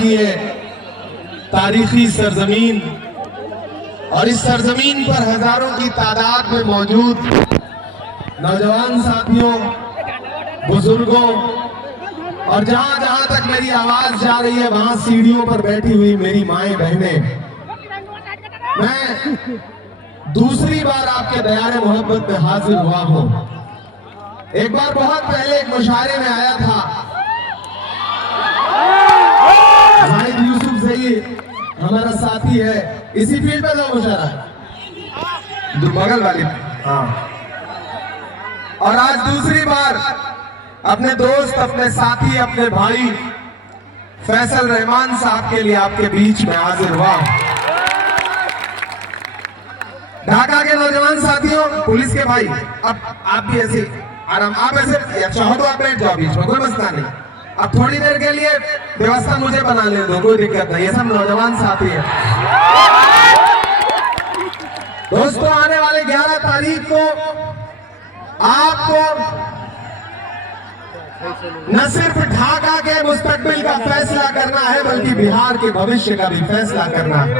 की ये तारीखी सरजमीन और इस सरजमीन पर हजारों की तादाद में मौजूद नौजवान साथियों, बुजुर्गों और जहां जहां तक मेरी आवाज जा रही है वहां सीढ़ियों पर बैठी हुई मेरी माएं बहनें, मैं दूसरी बार आपके दयारे मोहब्बत में हाजिर हुआ हूं। एक बार बहुत पहले एक मुशायरे में आया था, जाहिद यूसुफ सही हमारा साथी है, इसी फील्ड पे जो मुशायरा है, जो बगल वाली, हाँ। और आज दूसरी बार अपने दोस्त, अपने साथी, अपने भाई फैसल रहमान साहब के लिए आपके बीच में हाजिर हुआ। ढाका के नौजवान साथियों, पुलिस के भाई, अब आप भी ऐसे आराम, आप ऐसे चाहो तो आप बैठ जाओ बीच में, कोई मसला नहीं। अब थोड़ी देर के लिए व्यवस्था मुझे बना ले दो, कोई दिक्कत नहीं, ये सब नौजवान साथी है। दोस्तों, आने वाले 11 तारीख को आपको न सिर्फ ढाका के मुस्तकबिल का फैसला करना है बल्कि बिहार के भविष्य का भी फैसला करना है।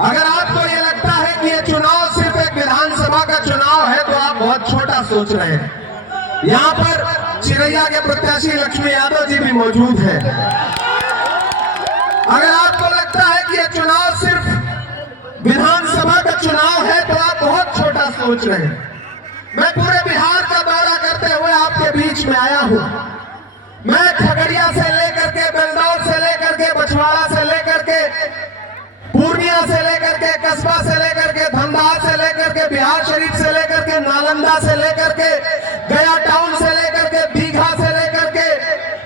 अगर आपको ये लगता है कि ये चुनाव सिर्फ एक विधानसभा का चुनाव है तो आप बहुत छोटा सोच रहे हैं। यहाँ पर चिरैया के प्रत्याशी लक्ष्मी यादव जी भी मौजूद हैं। अगर आपको लगता है कि ये चुनाव सिर्फ विधानसभा का चुनाव है तो आप बहुत छोटा सोच रहे हैं। मैं पूरे बिहार का दौरा करते हुए आपके बीच में आया हूं। मैं खगड़िया से लेकर के, बेलदौर से लेकर के, बछवाड़ा से लेकर के, पूर्णिया से लेकर के, कस्बा से लेकर के, धमदाहा से लेकर के, बिहार शरीफ से लेकर के, नालंदा से लेकर के, गया टाउन से लेकर के, दीघा से लेकर के,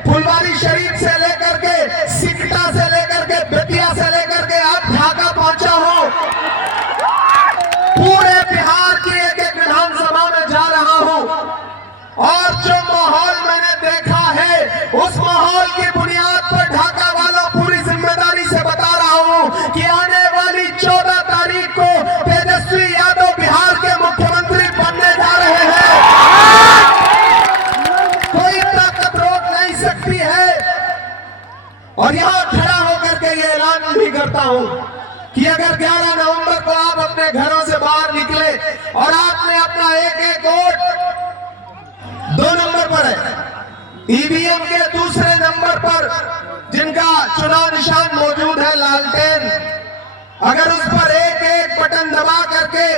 फुलवारी शरीफ से लेकर के, सिकटा से लेकर के, बेतिया से लेकर के आप ढाका पहुंचा हूं। पूरे बिहार की एक एक विधानसभा में जा रहा हूं और जो माहौल मैंने देखा है उस माहौल की बुनियाद पर ढाका वालों पूरी जिम्मेदारी से बता रहा हूं कि आने वाली 14 तारीख को तेजस्वी यादव बिहार के मुख्यमंत्री बनने जा रहे हैं। कोई ताकत रोक नहीं सकती है। और यहां खड़ा होकर के ये ऐलान भी करता हूं कि अगर 11 नवंबर को आप अपने घरों से बाहर निकले और आपने अपना एक एक वोट 2 नंबर पर है, ईवीएम के दूसरे नंबर पर जिनका चुनाव निशान मौजूद है लालटेन, अगर उस पर एक एक बटन दबा करके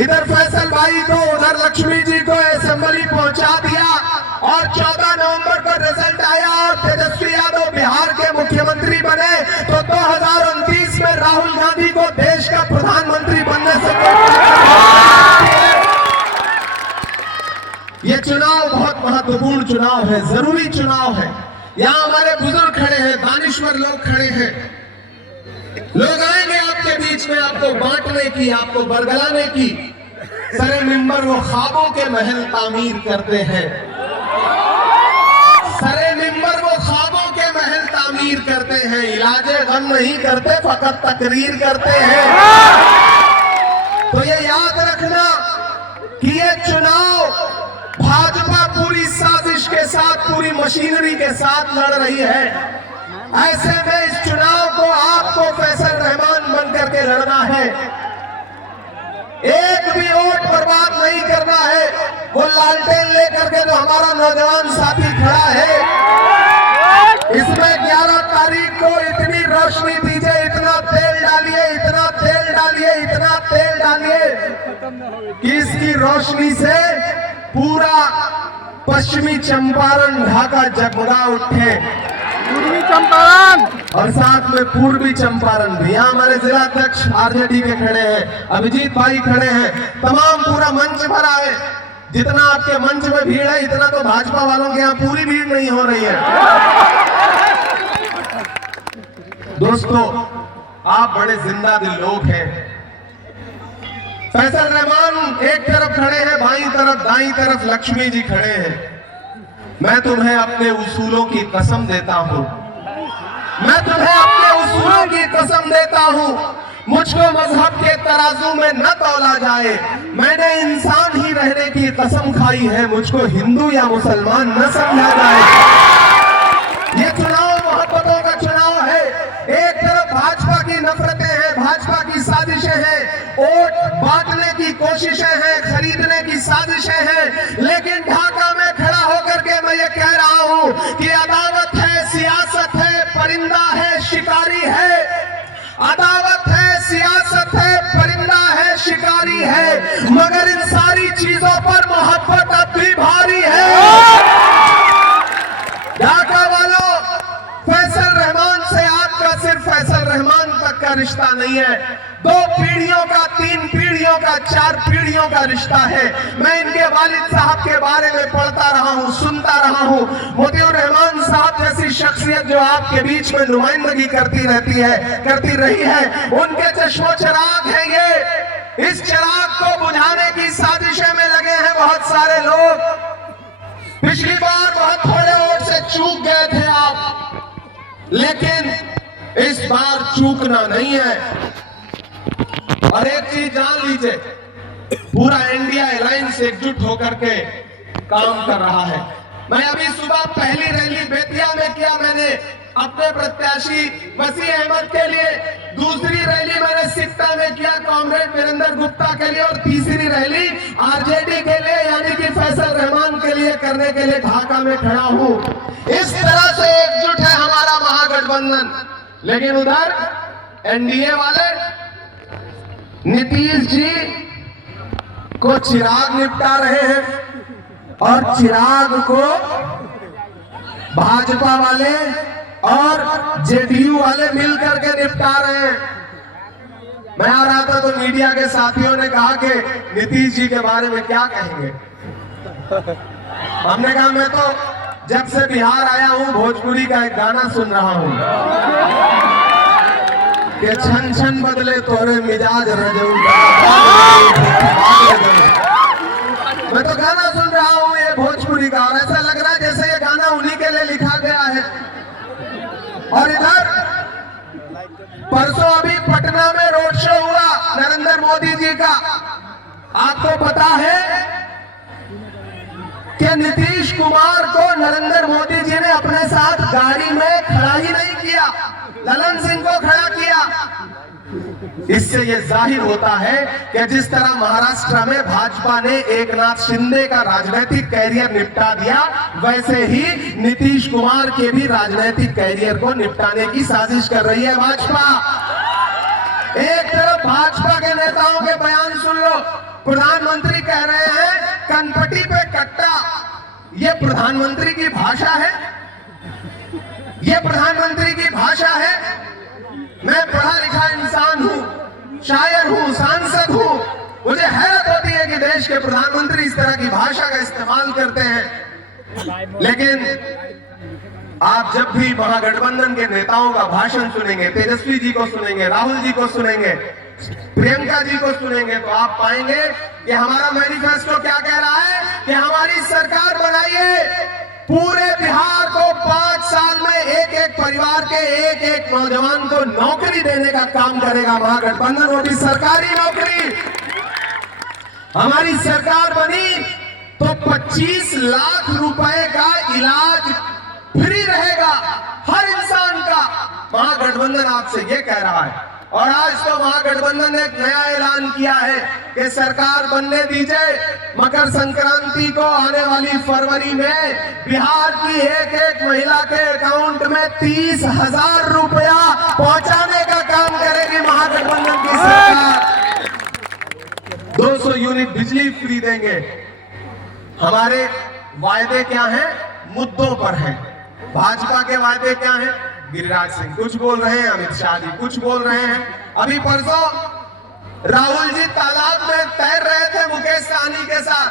इधर फैसल भाई को, उधर लक्ष्मी जी को असेंबली पहुंचा दिया और 14 नवंबर पर रिजल्ट आया और तेजस्वी यादव बिहार के मुख्यमंत्री बने तो 2029 में राहुल गांधी को देश का प्रधानमंत्री बनने से ये चुनाव बहुत महत्वपूर्ण चुनाव है, जरूरी चुनाव है। यहाँ हमारे बुजुर्ग खड़े हैं, दानिश्वर लोग खड़े हैं, लोग आएंगे आपके बीच में आपको बांटने की, आपको बरगलाने की। सरे मिंबर वो ख्वाबों के महल तामीर करते हैं, सरे मिंबर वो ख्वाबों के महल तामीर करते हैं, इलाजे गम नहीं करते फकत तकरीर करते हैं। तो ये याद रखना कि ये चुनाव भाजपा पूरी साजिश के साथ, पूरी मशीनरी के साथ लड़ रही है। ऐसे में इस चुनाव को आपको फैसल रहमान बनकर के लड़ना है, एक भी वोट बर्बाद नहीं करना है। वो लालटेन लेकर के जो हमारा नौजवान साथी खड़ा है, इसमें 11 तारीख को इतनी रोशनी दीजिए, इतना तेल डालिए, इतना तेल डालिए, इतना तेल डालिए कि इसकी रोशनी से पूरा पश्चिमी चंपारण ढाका जगमगा उठे, पूर्वी चंपारण और साथ में पूर्वी चंपारण भी। यहाँ हमारे जिला अध्यक्ष आरजेडी के खड़े हैं, अभिजीत भाई खड़े हैं, तमाम पूरा मंच भरा है। जितना आपके मंच में भीड़ है इतना तो भाजपा वालों के यहाँ पूरी भीड़ नहीं हो रही है। दोस्तों, आप बड़े जिंदा दिल लोग हैं। फैसल रहमान एक तरफ खड़े हैं, बाईं तरफ दाईं तरफ लक्ष्मी जी खड़े हैं। मैं तुम्हें अपने उसूलों की कसम देता हूं, मैं तुम्हें अपने उसूलों की कसम देता हूं। मुझको मजहब के तराजू में न तौला जाए, मैंने इंसान ही रहने की कसम खाई है, मुझको हिंदू या मुसलमान न समझा जाए। ये चुनाव मोहब्बतों का चुनाव है। वोट बांटने की कोशिशें हैं, खरीदने की साजिशें हैं। लेकिन ढाका में खड़ा होकर के मैं ये कह रहा हूं कि अदावत है, सियासत है, परिंदा है, शिकारी है। अदावत है, सियासत है, परिंदा है, शिकारी है, मगर इन सारी चीजों पर मोहब्बत अब भी भारी है। ढाका वालों, फैसल रहमान से आपका सिर्फ फैसल रहमान तक का रिश्ता नहीं है, 2 पीढ़ियों का, 3 पीढ़ियों का, 4 पीढ़ियों का रिश्ता है। मैं इनके वालिद साहब के बारे में पढ़ता रहा हूं, सुनता रहा हूं। मोतियुर रहमान साहब जैसी शख्सियत जो आपके बीच में नुमाइंदगी करती रही है, उनके चश्मो चिराग है ये। इस चिराग को बुझाने की साजिशें में लगे हैं बहुत सारे लोग। पिछली बार बहुत थोड़े वोट से चूक गए थे आप, लेकिन इस बार चूकना नहीं है। और एक चीज जान लीजिए, पूरा इंडिया अलायंस एकजुट होकर के काम कर रहा है। मैं अभी सुबह पहली रैली बेतिया में किया मैंने अपने प्रत्याशी वसीम अहमद के लिए, दूसरी रैली मैंने सिकटा में किया कॉमरेड वीरेंद्र गुप्ता के लिए, और तीसरी रैली आरजेडी के लिए यानी कि फैसल रहमान के लिए करने के लिए ढाका में खड़ा हूं। इस तरह से एकजुट है हमारा महागठबंधन। लेकिन उधर एनडीए वाले नीतीश जी को चिराग निपटा रहे हैं और चिराग को भाजपा वाले और जेडीयू वाले मिलकर के निपटा रहे हैं। मैं आ रहा था तो मीडिया के साथियों ने कहा कि नीतीश जी के बारे में क्या कहेंगे। हमने कहा मैं तो जब से बिहार आया हूं भोजपुरी का एक गाना सुन रहा हूं कि छन छन बदले तोरे मिजाज रजऊ। मैं तो गाना सुन रहा हूं ये भोजपुरी का, और ऐसा लग रहा है जैसे ये गाना उन्हीं के लिए लिखा गया है। और इधर परसों अभी पटना में रोड शो हुआ नरेंद्र मोदी जी का। आपको पता है कि नीतीश कुमार को नरेंद्र मोदी जी ने अपने साथ गाड़ी में खड़ा ही नहीं किया, ललन सिंह को खड़ा किया। इससे यह जाहिर होता है कि जिस तरह महाराष्ट्र में भाजपा ने एकनाथ शिंदे का राजनीतिक कैरियर निपटा दिया, वैसे ही नीतीश कुमार के भी राजनीतिक कैरियर को निपटाने की साजिश कर रही है भाजपा। एक तरफ भाजपा के नेताओं के बयान सुन लो, प्रधानमंत्री कह रहे हैं कनपटी पे कट्टा। ये प्रधानमंत्री की भाषा है, ये प्रधानमंत्री की भाषा है। मैं पढ़ा लिखा इंसान हूं, शायर हूं, सांसद हूं, मुझे हैरत होती है कि देश के प्रधानमंत्री इस तरह की भाषा का इस्तेमाल करते हैं। लेकिन आप जब भी महागठबंधन के नेताओं का भाषण सुनेंगे, तेजस्वी जी को सुनेंगे, राहुल जी को सुनेंगे, प्रियंका जी को सुनेंगे, तो आप पाएंगे कि हमारा मैनिफेस्टो क्या कह रहा है कि हमारी सरकार बनाइए, पूरे बिहार को 5 साल में एक एक परिवार के एक एक नौजवान को नौकरी देने का काम करेगा महागठबंधन, वो भी सरकारी नौकरी। हमारी सरकार बनी तो 25 लाख रुपए का इलाज फ्री रहेगा हर इंसान का। महागठबंधन आपसे ये कह रहा है। और आज तो महागठबंधन ने एक नया ऐलान किया है कि सरकार बनने दीजिए, मकर संक्रांति को आने वाली फरवरी में बिहार की एक एक महिला के अकाउंट में 30,000 रुपया पहुंचाने का काम करेगी महागठबंधन की सरकार। 200 यूनिट बिजली फ्री देंगे। हमारे वायदे क्या हैं? मुद्दों पर हैं। भाजपा के वायदे क्या हैं? गिरिराज सिंह कुछ बोल रहे हैं, अमित शाह जी कुछ बोल रहे हैं। अभी परसों राहुल जी तालाब में तैर रहे थे मुकेश सहनी के साथ,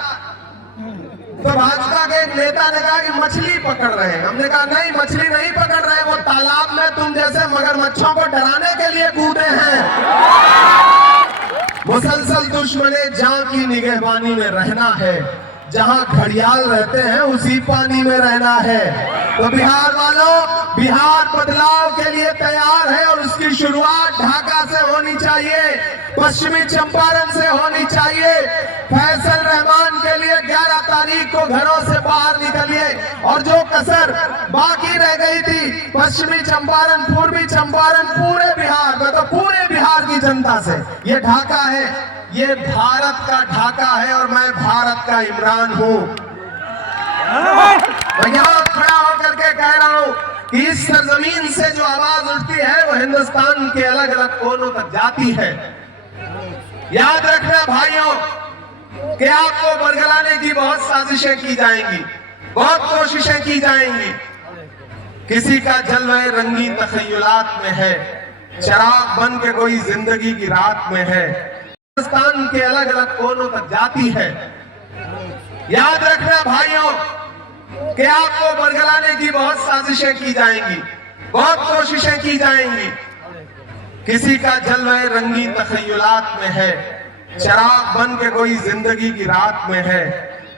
तो भाजपा के एक नेता ने कहा कि मछली पकड़ रहे हैं। हमने कहा नहीं, मछली नहीं पकड़ रहे, वो तालाब में तुम जैसे मगरमच्छों को डराने के लिए कूदे हैं। मुसलसल दुश्मने जहां की निगहबानी में रहना है, जहां घड़ियाल रहते हैं उसी पानी में रहना है। तो बिहार वालों, बिहार बदलाव के लिए तैयार है और उसकी शुरुआत ढाका से होनी चाहिए, पश्चिमी चंपारण से होनी चाहिए। फैसल रहमान के लिए 11 तारीख को घरों से बाहर निकलिए और जो कसर बाकी रह गई थी, पश्चिमी चंपारण, पूर्वी चंपारण, पूरे बिहार में तो पूरे बिहार की जनता से। ये ढाका है, ये भारत का ढाका है और मैं भारत का इमरान हूं। मैं यहां खड़ा होकर के कह रहा हूं कि इस सरजमीन से जो आवाज उठती है वो हिंदुस्तान के अलग अलग कोनों तक जाती है। याद रखना भाइयों कि आपको बरगलाने की बहुत साजिशें की जाएंगी, बहुत कोशिशें की जाएंगी। किसी का जलवा रंगी तखय्युलात में है, चिराग बन के कोई जिंदगी की रात में है। हिंदुस्तान के अलग अलग कोनों तक जाती है। याद रखना भाइयों कि आपको बरगलाने की बहुत साजिशें की जाएंगी, बहुत कोशिशें की जाएंगी। किसी का जलवा रंगी तखय्युलात में है, चिराग बन के कोई जिंदगी की रात में है।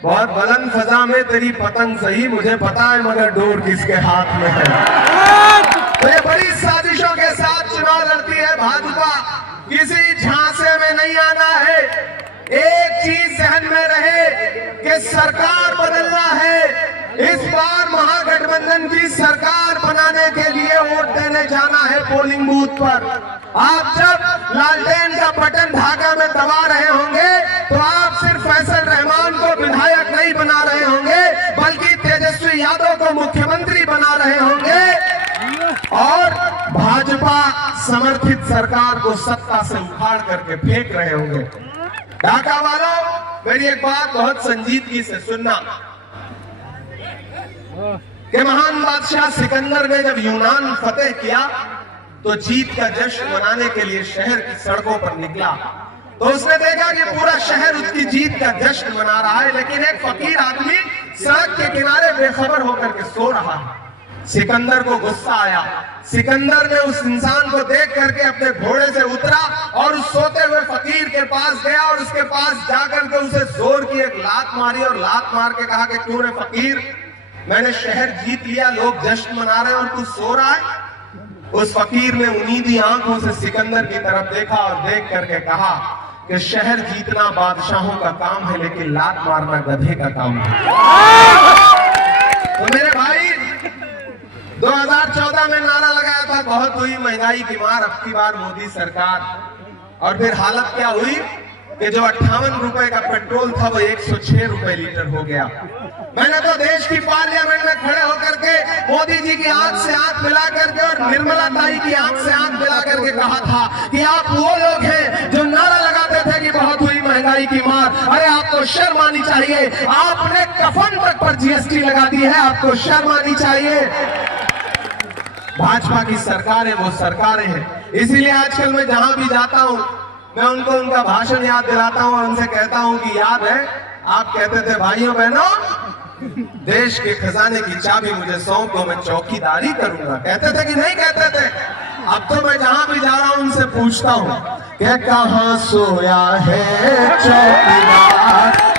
बहुत बुलंद फजा में तेरी पतंग सही, मुझे पता है मगर डोर किसके हाथ में है। तो ये बड़ी साजिशों के साथ चुनाव लड़ती है भाजपा। किसी झांसे में नहीं आना है। एक चीज जहन में रहे कि सरकार बदलना है। इस बार महागठबंधन की सरकार बनाने के लिए वोट देने जाना है पोलिंग बूथ पर। आप जब लालटेन का बटन ढाका में दबा रहे होंगे तो आप सिर्फ फैसल रहमान को विधायक नहीं बना रहे होंगे, बल्कि तेजस्वी यादव को मुख्यमंत्री बना रहे होंगे और भाजपा समर्थित सरकार को सत्ता से उखाड़ करके फेंक रहे होंगे। ढाका वालों, मेरी एक बात बहुत संजीदगी से सुनना कि महान बादशाह सिकंदर ने जब यूनान फतेह किया तो जीत का जश्न मनाने के लिए शहर की सड़कों पर निकला तो उसने देखा कि पूरा शहर उसकी जीत का जश्न मना रहा है, लेकिन एक फकीर आदमी सड़क के किनारे बेखबर होकर के सो रहा है। सिकंदर को गुस्सा आया। सिकंदर ने उस इंसान को देख करके अपने घोड़े से उतरा और उस सोते हुए फकीर के पास गया और उसके पास जाकर के उसे जोर की एक लात मारी और लात मार के कहा कि क्यों रे फकीर, मैंने शहर जीत लिया, लोग जश्न मना रहे हैं और तू सो रहा है। उस फकीर ने उम्मीदी आंखों से सिकंदर की तरफ देखा और देख करके कहा कि शहर जीतना बादशाहों का काम है, लेकिन लात मारना गधे का काम है। तो मेरे भाई, 2014 में नारा लगाया था बहुत हुई महंगाई की मार, अब की बार मोदी सरकार। और फिर हालत क्या हुई कि जो 58 रुपए का पेट्रोल था वो 106 रुपए लीटर हो गया। मैंने तो देश की पार्लियामेंट में खड़े होकर के मोदी जी की आंख से आंख मिला करके और निर्मला ताई की आंख से आंख मिला करके कहा था कि आप वो लोग हैं जो नारा लगाते थे कि बहुत हुई महंगाई की मार। अरे आपको शर्म आनी चाहिए, आपने कफन तक पर जीएसटी लगा दी है, आपको शर्म आनी चाहिए। भाजपा की सरकारें वो सरकारें हैं। इसीलिए आजकल मैं जहां भी जाता हूं मैं उनको उनका भाषण याद दिलाता हूं और उनसे कहता हूं कि याद है आप कहते थे भाइयों बहनों देश के खजाने की चाबी मुझे सौंप दो, मैं चौकीदारी करूंगा। कहते थे कि नहीं कहते थे? अब तो मैं जहां भी जा रहा हूं उनसे पूछता हूं कि कहां सोया है चौकीदार।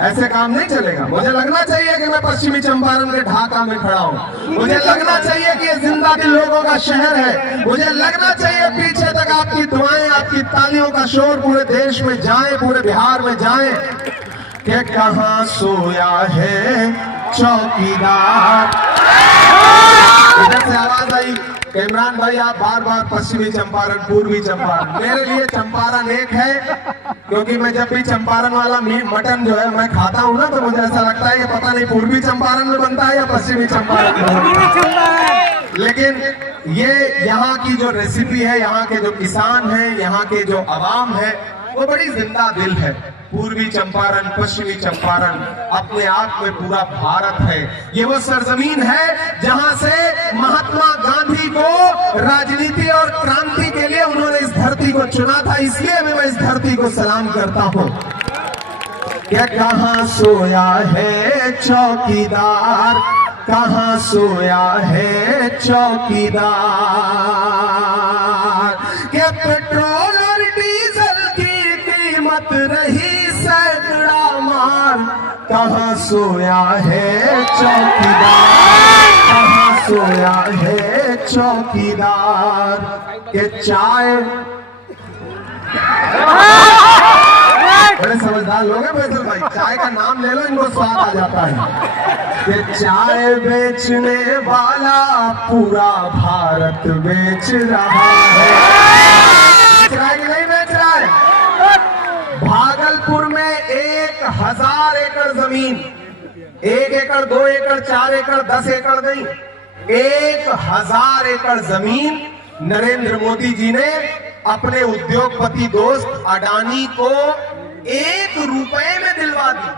ऐसे काम नहीं चलेगा। मुझे लगना चाहिए कि मैं पश्चिमी चंपारण के ढाका में खड़ा हूं। मुझे लगना चाहिए कि ये जिंदा दिल लोगों का शहर है। मुझे लगना चाहिए पीछे तक आपकी दुआएं, आपकी तालियों का शोर पूरे देश में जाए, पूरे बिहार में जाए कि कहां सोया है चौकीदार। इधर से आवाज आई कि इमरान भाई आप बार बार पश्चिमी चंपारण, पूर्वी चंपारण। मेरे लिए चंपारण एक है, क्योंकि मैं जब भी चंपारण वाला मटन जो है मैं खाता हूँ ना तो मुझे ऐसा लगता है कि पता नहीं पूर्वी चंपारण में बनता है या पश्चिमी चंपारण में। लेकिन ये यहाँ की जो रेसिपी है, यहाँ के जो किसान हैं, यहाँ के जो आवाम है, वो बड़ी जिंदा दिल है। पूर्वी चंपारण, पश्चिमी चंपारण अपने आप में पूरा भारत है। ये वो सरजमीन है जहां से महात्मा गांधी को राजनीति और क्रांति के लिए उन्होंने इस धरती को चुना था। इसलिए मैं इस धरती को सलाम करता हूं। क्या कहां सोया है चौकीदार, कहां सोया है चौकीदार। क्या पेट्रोल और डीजल की कीमत रही सैकड़ा मार, कहां सोया है चौकीदार, कहां सोया है चौकीदार। के चाय, बड़े समझदार लोग हैं फैसल भाई, चाय का नाम ले लो इनको स्वाद आ जाता है। कि चाय बेचने वाला पूरा भारत बेच रहा है। भागलपुर में 1000 एकड़ जमीन, 1 एकड़ 2 एकड़ 4 एकड़ 10 एकड़ नहीं, 1000 एकड़ जमीन नरेंद्र मोदी जी ने अपने उद्योगपति दोस्त अडानी को 1 रुपए में दिलवा दी।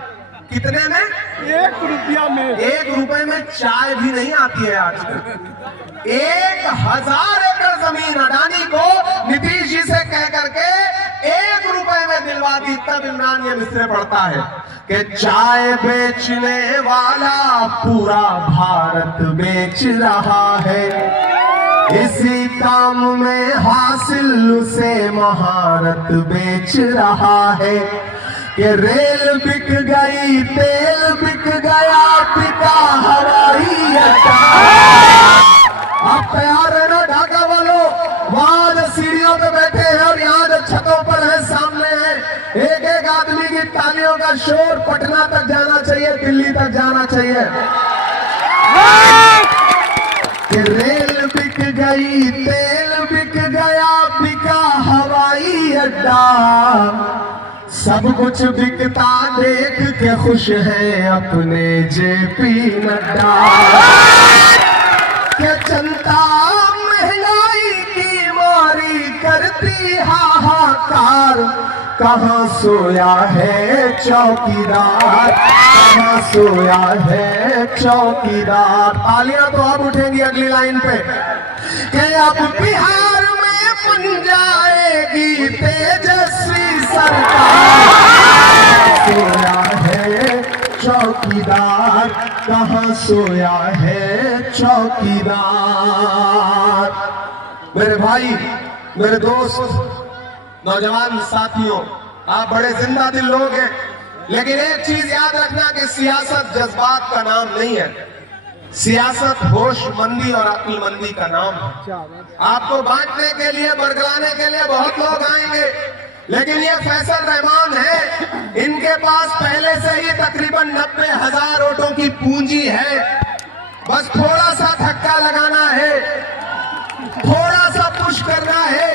कितने में? 1 रुपया में। 1 रुपए में चाय भी नहीं आती है आजकल। 1000 एकड़ जमीन अडानी को नीतीश जी से कह करके 1 रुपए में दिलवा दी। तब इमरान ये मिसरे पढ़ता है कि चाय बेचने वाला पूरा भारत बेच रहा है, इसी काम में हासिल उसे महारत बेच रहा है। कि रेल बिक गई, तेल बिक गया, बिका हवाई अड्डा। आप तैयार है ना ढाका वालों? वहां जो सीढ़ियों पे बैठे हैं और यहाँ जो छतों पर है, सामने है, एक एक आदमी की तालियों का शोर पटना तक जाना चाहिए, दिल्ली तक जाना चाहिए। कि रेल बिक गई, तेल बिक गया, बिका हवाई अड्डा, सब कुछ बिकता देख के खुश है अपने जेपी नड्डा। क्या जनता महंगाई की मारी करती हाहाकार, कहाँ सोया है चौकीदार, कहाँ सोया है चौकीदार। तालियां तो अब उठेंगी अगली लाइन पे कि अब बिहार में बन जाएगी तेजस्वी सरकार, सोया है चौकीदार, कहाँ सोया है चौकीदार। मेरे भाई, मेरे दोस्त, नौजवान साथियों, आप बड़े जिंदा दिल लोग हैं, लेकिन एक चीज याद रखना कि सियासत जज्बात का नाम नहीं है, सियासत होशमंदी और अक्लमंदी का नाम है। आपको बांटने के लिए, बरगलाने के लिए बहुत लोग आएंगे, लेकिन ये फैसल रहमान है, इनके पास पहले से ही तकरीबन 90,000 वोटों की पूंजी है। बस थोड़ा सा धक्का लगाना है, थोड़ा सा पुश करना है,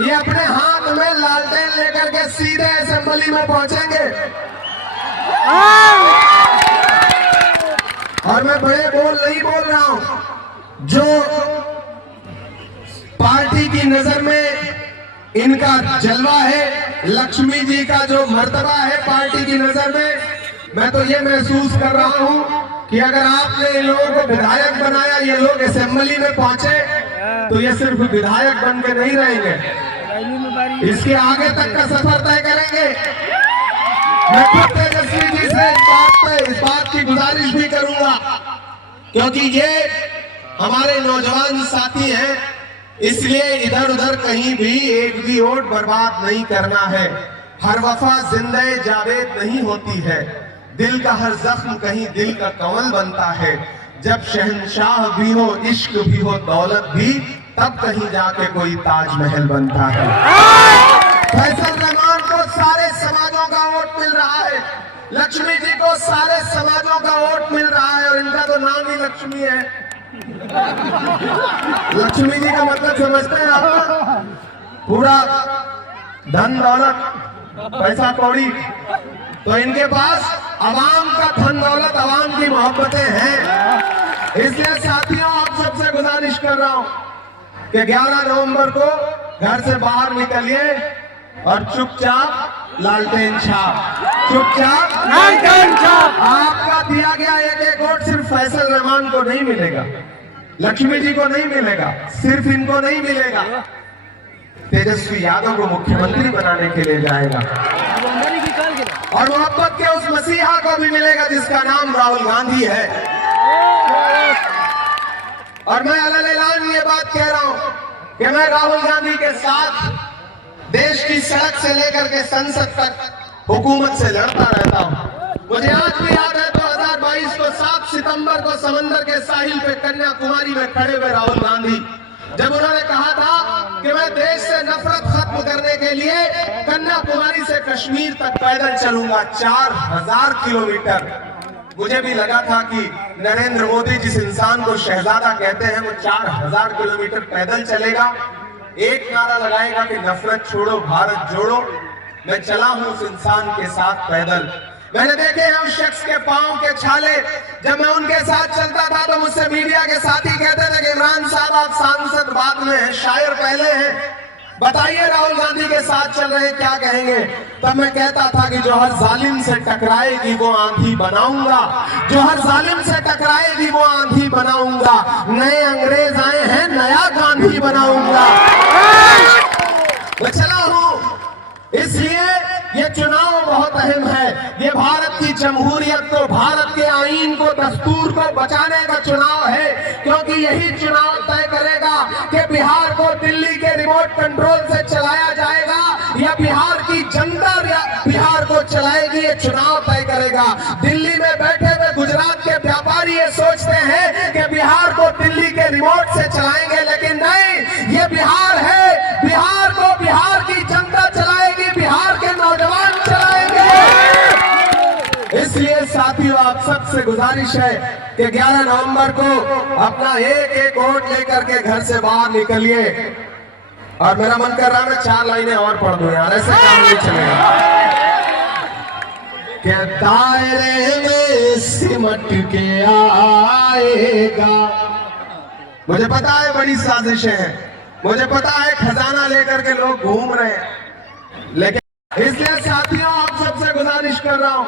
ये अपने हाथ में लालटेन लेकर के सीधे असेंबली में पहुंचेंगे। और मैं बड़े बोल नहीं बोल रहा हूं, जो पार्टी की नजर में इनका जलवा है, लक्ष्मी जी का जो मर्तबा है पार्टी की नजर में, मैं तो ये महसूस कर रहा हूं कि अगर आपने इन लोगों को विधायक बनाया, ये लोग असेंबली में पहुंचे, तो ये सिर्फ विधायक बन के नहीं रहेंगे, इसके आगे तक का सफर तय करेंगे। मैं खुद तेजस्वी जी से इस बात की गुजारिश भी करूंगा, क्योंकि ये हमारे नौजवान साथी हैं, इसलिए इधर उधर कहीं भी एक भी वोट बर्बाद नहीं करना है। हर वफा जिंदे जावेद नहीं होती है, दिल का हर जख्म कहीं दिल का कंवल बनता है। जब शहंशाह भी हो, इश्क भी हो, दौलत भी, तब कहीं जाके कोई ताजमहल बनता है। फैसल रहमान को सारे समाजों का वोट मिल रहा है, लक्ष्मी जी को सारे समाजों का वोट मिल रहा है, और इनका तो नाम ही लक्ष्मी है। लक्ष्मी जी का मतलब समझते हैं आप? पूरा धन दौलत पैसा कौड़ी, तो इनके पास अवाम का धन दौलत, अवाम की मोहब्बतें हैं। इसलिए साथियों, आप सबसे गुजारिश कर रहा हूं कि 11 नवंबर को घर से बाहर निकलिए और चुपचाप लालटेन छाप, चुपचाप लालटेन छाप। आपका दिया गया एक वोट सिर्फ फैसल रहमान को नहीं मिलेगा, लक्ष्मी जी को नहीं मिलेगा, सिर्फ इनको नहीं मिलेगा, तेजस्वी यादव को मुख्यमंत्री बनाने के लिए जाएगा, और मोहब्बत के उस मसीहा को भी मिलेगा जिसका नाम राहुल गांधी है। और मैं अलग-अलग ये बात कह रहा हूं कि मैं राहुल गांधी के साथ देश की सड़क से लेकर के संसद तक हुकूमत से लड़ता रहता हूं। मुझे आज भी याद है 2022 को 7 सितंबर को समंदर के साहिल पे कन्याकुमारी में खड़े हुए राहुल गांधी, जब उन्होंने कहा था कि मैं देश से नफरत खत्म करने के लिए कन्याकुमारी से कश्मीर तक पैदल चलूंगा 4000 किलोमीटर। मुझे भी लगा था कि नरेंद्र मोदी जिस इंसान को शहजादा कहते हैं, वो 4000 किलोमीटर पैदल चलेगा, एक नारा लगाएगा कि नफरत छोड़ो भारत जोड़ो, मैं चला हूं उस इंसान के साथ पैदल। मैंने देखे हैं उस शख्स के पांव के छाले। जब मैं उनके साथ चलता था तो मुझसे मीडिया के साथी कहते थे कि इमरान साहब आप सांसद बाद में हैं, शायर पहले हैं, बताइए राहुल गांधी के साथ चल रहे क्या कहेंगे। तब मैं कहता था कि जो हर जालिम से टकराएगी वो आंधी बनाऊंगा, जो हर जालिम से टकराएगी वो आंधी बनाऊंगा। नए अंग्रेज आए हैं, नया गांधी बनाऊंगा। मैं चला हूं, इसलिए ये चुनाव बहुत अहम है। ये भारत की जमहूरियत को, भारत के आईन को, दस्तूर को बचाने का चुनाव है, क्योंकि यही चुनाव तय करेगा कि बिहार को दिल्ली के रिमोट कंट्रोल से चलाया जाएगा या बिहार की जनता बिहार को चलाएगी। ये चुनाव तय करेगा। दिल्ली में बैठे हुए गुजरात के व्यापारी ये सोचते हैं कि बिहार को दिल्ली के रिमोट से चलाएंगे, लेकिन नहीं, ये बिहार है, बिहार को बिहार की जनता चलाएगी, बिहार के नौजवान चलाएंगे। इसलिए साथियों आप सबसे गुजारिश है कि 11 नवंबर को अपना एक एक वोट लेकर के घर से बाहर निकलिए। और मेरा मन कर रहा है मैं 4 लाइनें और पढ़ दूं यार, ऐसे काम नहीं चलेगा। कि दायरे में सिमट के आएगा। मुझे पता है बड़ी साजिशें हैं, मुझे पता है खजाना लेकर के लोग घूम रहे हैं, लेकिन इसलिए साथियों आप सबसे गुजारिश कर रहा हूं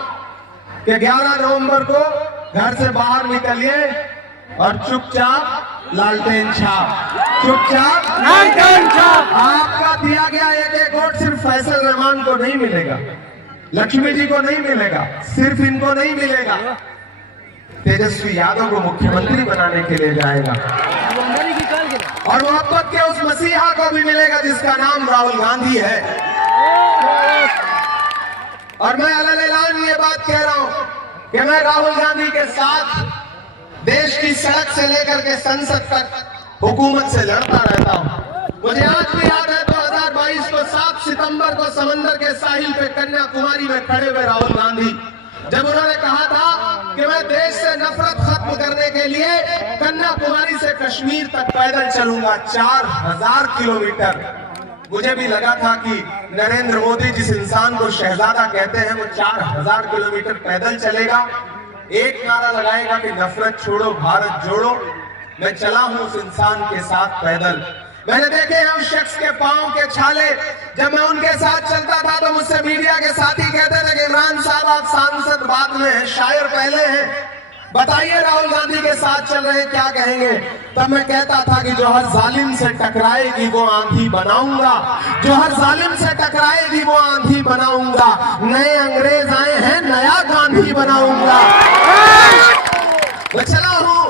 कि 11 नवंबर को घर से बाहर निकलिए और चुपचाप लालटेन छाप, चुपचाप लालटेन छाप। आपका दिया गया एक एक वोट सिर्फ फैसल रहमान को नहीं मिलेगा, लक्ष्मी जी को नहीं मिलेगा, सिर्फ इनको नहीं मिलेगा, तेजस्वी यादव को मुख्यमंत्री बनाने के लिए जाएगा। और मोहब्बत के उस मसीहा को भी मिलेगा जिसका नाम राहुल गांधी है। और मैं अलग-अलग ये बात कह रहा हूं कि मैं राहुल गांधी के साथ देश की सड़क से लेकर के संसद तक हुकूमत से लड़ता रहता हूं। मुझे आज भी याद है 2022 को 7 सितंबर को समंदर के साहिल पे कन्याकुमारी में खड़े हुए राहुल गांधी, जब उन्होंने कहा था कि मैं देश से नफरत खत्म करने के लिए कन्याकुमारी से कश्मीर तक पैदल चलूंगा 4000 किलोमीटर। मुझे भी लगा था कि नरेंद्र मोदी जिस इंसान को शहजादा कहते हैं वो 4000 किलोमीटर पैदल चलेगा, एक नारा लगाएगा कि नफरत छोड़ो भारत जोड़ो। मैं चला हूं उस इंसान के साथ पैदल। मैंने देखे हैं उस शख्स के पांव के छाले। जब मैं उनके साथ चलता था तो मुझसे मीडिया के साथी कहते थे कि इमरान साहब आप सांसद बाद में हैं, शायर पहले हैं, बताइए राहुल गांधी के साथ चल रहे क्या कहेंगे। तब मैं कहता था कि जो हर जालिम से टकराएगी वो आंधी बनाऊंगा, जो हर जालिम से टकराएगी वो आंधी बनाऊंगा। नए अंग्रेज आए हैं, नया गांधी बनाऊंगा। मैं चला हूं,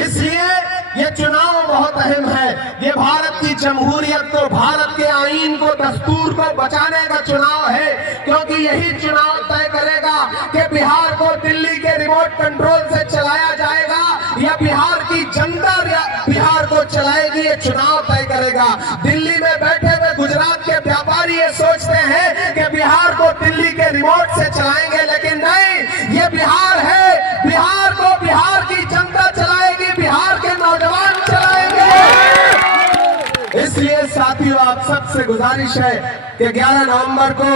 इसलिए ये चुनाव बहुत अहम है। ये भारत की जमहूरियत को, भारत के आईन को, दस्तूर को बचाने का चुनाव है, क्योंकि यही चुनाव तय करेगा कि बिहार को दिल्ली के रिमोट कंट्रोल से चलाया जाएगा या बिहार की जनता बिहार को चलाएगी। ये चुनाव तय करेगा। दिल्ली में बैठे हुए गुजरात के व्यापारी ये सोचते हैं कि बिहार को दिल्ली के रिमोट से चलाएंगे, लेकिन नहीं, ये बिहार है, बिहार को बिहार की जनता चलाएगी, बिहार के नौजवान चलाएंगे। इसलिए साथियों आप सबसे गुजारिश है कि 11 नवंबर को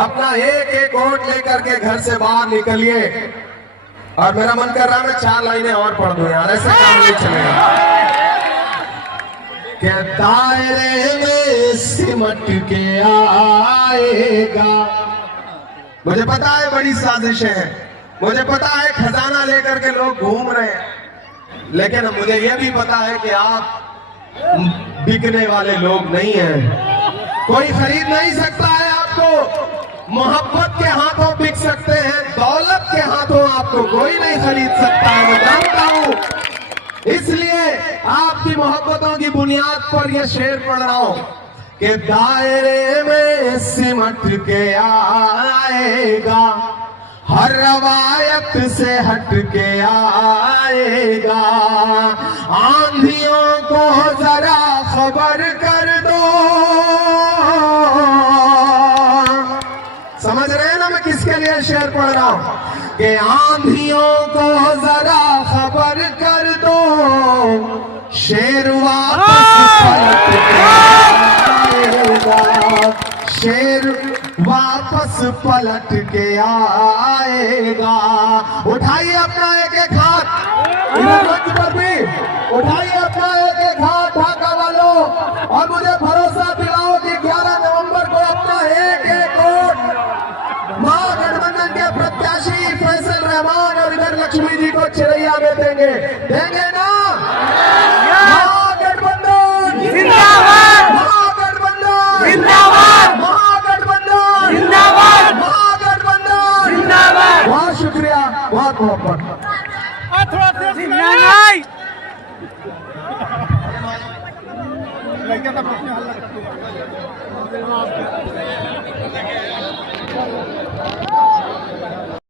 अपना एक एक वोट लेकर के घर से बाहर निकलिए। और मेरा मन कर रहा है मैं 4 लाइनें और पढ़ दूं यार, ऐसे काम नहीं चलेगा। कि दायरे में सिमट के आएगा। मुझे पता है बड़ी साजिशें हैं, मुझे पता है खजाना लेकर के लोग घूम रहे हैं, लेकिन मुझे यह भी पता है कि आप बिकने वाले लोग नहीं हैं। कोई खरीद नहीं सकता है आपको। मोहब्बत के हाथों बिक सकते हैं, दौलत के हाथों आपको कोई नहीं खरीद सकता है, मैं जानता हूं। इसलिए आपकी मोहब्बतों की बुनियाद पर यह शेर पढ़ रहा हूं कि दायरे में सिमट के आएगा, हर रवायत से हट के आएगा। आंधियों को जरा खबर कर दो। समझ रहे हैं ना मैं किसके लिए शेर पढ़ रहा हूं? कि आंधियों को जरा खबर कर दो, शेर वापस पलट के आएगा, शेर पलट के आएगा। उठाइए अपना एक एक हाथ, इधर मंच पर भी उठाइए अपना एक एक हाथ ढाका वालों, और मुझे भरोसा दिलाओ कि 11 नवंबर को अपना एक एक वोट महागठबंधन के प्रत्याशी फैसल रहमान और इधर लक्ष्मी जी को चिरैया में देंगे ना? महागठबंधन जिंदाबाद, महागठबंधन जिंदाबाद, महागठबंधन जिंदाबाद, महागठबंधन जिंदाबाद। बहुत शुक्रिया, बहुत मोहब्बत। थोड़ा सा नहीं लड़का का प्रश्न हल